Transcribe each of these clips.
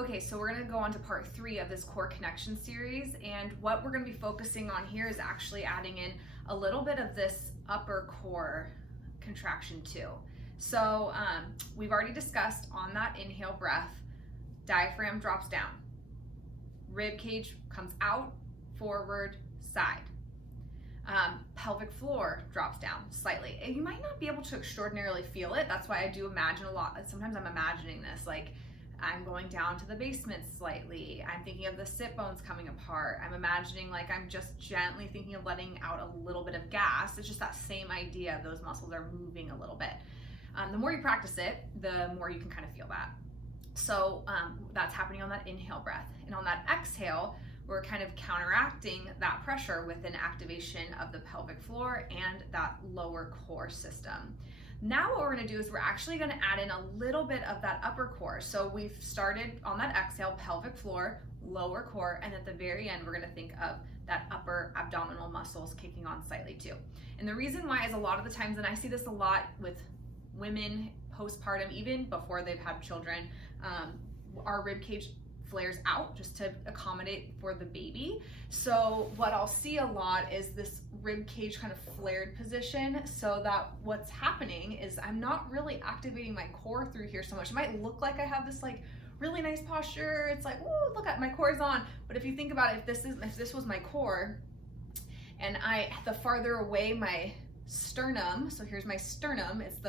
Okay, so we're gonna go on to part 3 of this core connection series, and what we're gonna be focusing on here is actually adding in a little bit of this upper core contraction too. So we've already discussed on that inhale breath, diaphragm drops down, rib cage comes out, forward, side. Pelvic floor drops down slightly. And you might not be able to extraordinarily feel it. That's why I do imagine a lot. Sometimes I'm imagining this, like I'm going down to the basement slightly. I'm thinking of the sit bones coming apart. I'm imagining like I'm just gently thinking of letting out a little bit of gas. It's just that same idea of those muscles are moving a little bit. The more you practice it, the more you can kind of feel that. So that's happening on that inhale breath. And on that exhale, we're kind of counteracting that pressure with an activation of the pelvic floor and that lower core system. Now what we're gonna do is we're actually gonna add in a little bit of that upper core. So we've started on that exhale, pelvic floor, lower core, and at the very end, we're gonna think of that upper abdominal muscles kicking on slightly too. And the reason why is a lot of the times, and I see this a lot with women postpartum, even before they've had children, our rib cage flares out just to accommodate for the baby. So what I'll see a lot is this rib cage kind of flared position, so that what's happening is I'm not really activating my core through here so much. It might look like I have this like really nice posture. It's like, oh, look at my core is on. But if you think about it, if this was my core and the farther away my sternum, so here's my sternum, it's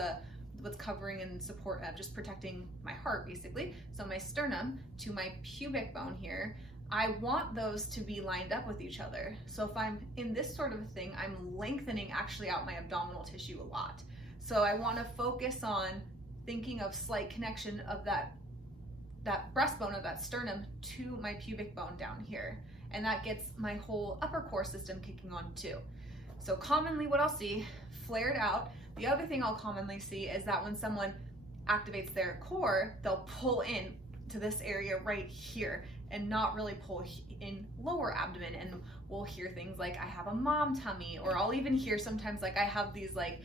what's covering and support of just protecting my heart basically. So my sternum to my pubic bone here, I want those to be lined up with each other. So if I'm in this sort of thing, I'm lengthening actually out my abdominal tissue a lot. So I want to focus on thinking of slight connection of that breastbone of that sternum to my pubic bone down here. And that gets my whole upper core system kicking on too. So commonly what I'll see, flared out. The other thing I'll commonly see is that when someone activates their core, they'll pull in to this area right here and not really pull in lower abdomen. And we'll hear things like, I have a mom tummy, or I'll even hear sometimes like I have these like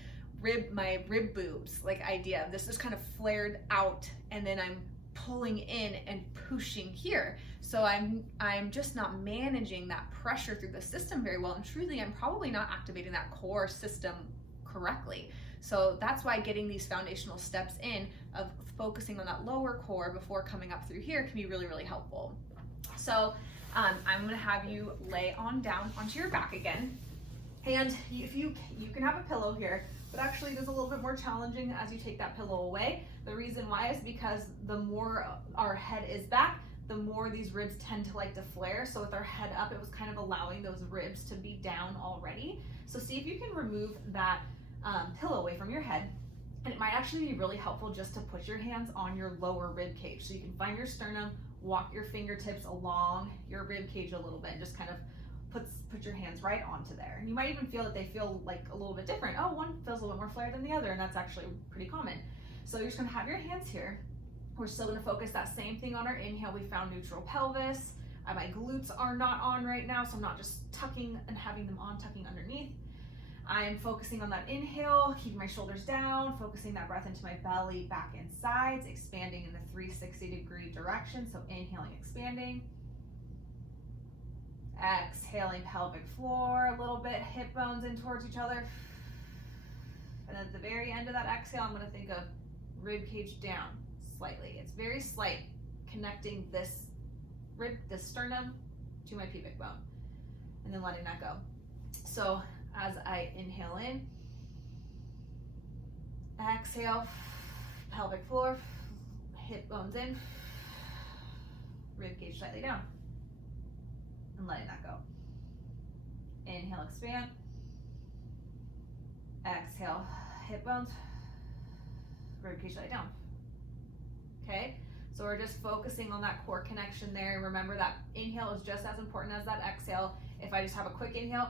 my rib boobs, like idea. This is kind of flared out and then I'm pulling in and pushing here. So I'm just not managing that pressure through the system very well. And truly, I'm probably not activating that core system correctly. So that's why getting these foundational steps in of focusing on that lower core before coming up through here can be really, really helpful. So I'm gonna have you lay on down onto your back again. And if you can have a pillow here, but actually it is a little bit more challenging as you take that pillow away. The reason why is because the more our head is back, the more these ribs tend to like to flare. So with our head up, it was kind of allowing those ribs to be down already. So see if you can remove that pillow away from your head. And it might actually be really helpful just to put your hands on your lower rib cage. So you can find your sternum, walk your fingertips along your rib cage a little bit, and just kind of put your hands right onto there. And you might even feel that they feel like a little bit different. Oh, one feels a little bit more flared than the other, and that's actually pretty common. So you're just gonna have your hands here. We're still gonna focus that same thing on our inhale. We found neutral pelvis. My glutes are not on right now, so I'm not just tucking and having them on, tucking underneath. I'm focusing on that inhale, keeping my shoulders down, focusing that breath into my belly, back and sides, expanding in the 360-degree direction. So inhaling, expanding. Exhaling, pelvic floor a little bit, hip bones in towards each other. And at the very end of that exhale, I'm gonna think of rib cage down slightly. It's very slight, connecting this sternum to my pubic bone, and then letting that go. So as I inhale in, exhale, pelvic floor, hip bones in, rib cage slightly down, and letting that go. Inhale, expand. Exhale, hip bones, rib cage slightly down. Okay, so we're just focusing on that core connection there. Remember that inhale is just as important as that exhale. If I just have a quick inhale,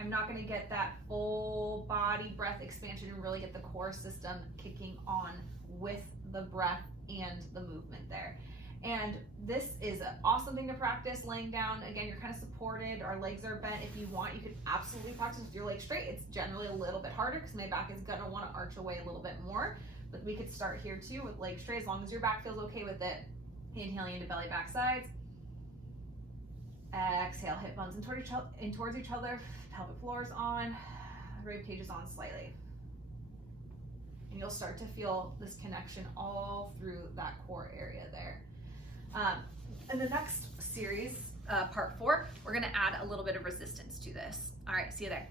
I'm not gonna get that full body breath expansion and really get the core system kicking on with the breath and the movement there. And this is an awesome thing to practice laying down. Again, you're kind of supported, our legs are bent. If you want, you could absolutely practice with your legs straight. It's generally a little bit harder because my back is gonna wanna arch away a little bit more, but we could start here too with legs straight as long as your back feels okay with it. Inhaling into belly back sides. Exhale, hip bones in towards each other, pelvic floor is on, rib cage is on slightly. And you'll start to feel this connection all through that core area there. In the next series, part 4, we're gonna add a little bit of resistance to this. All right, see you there.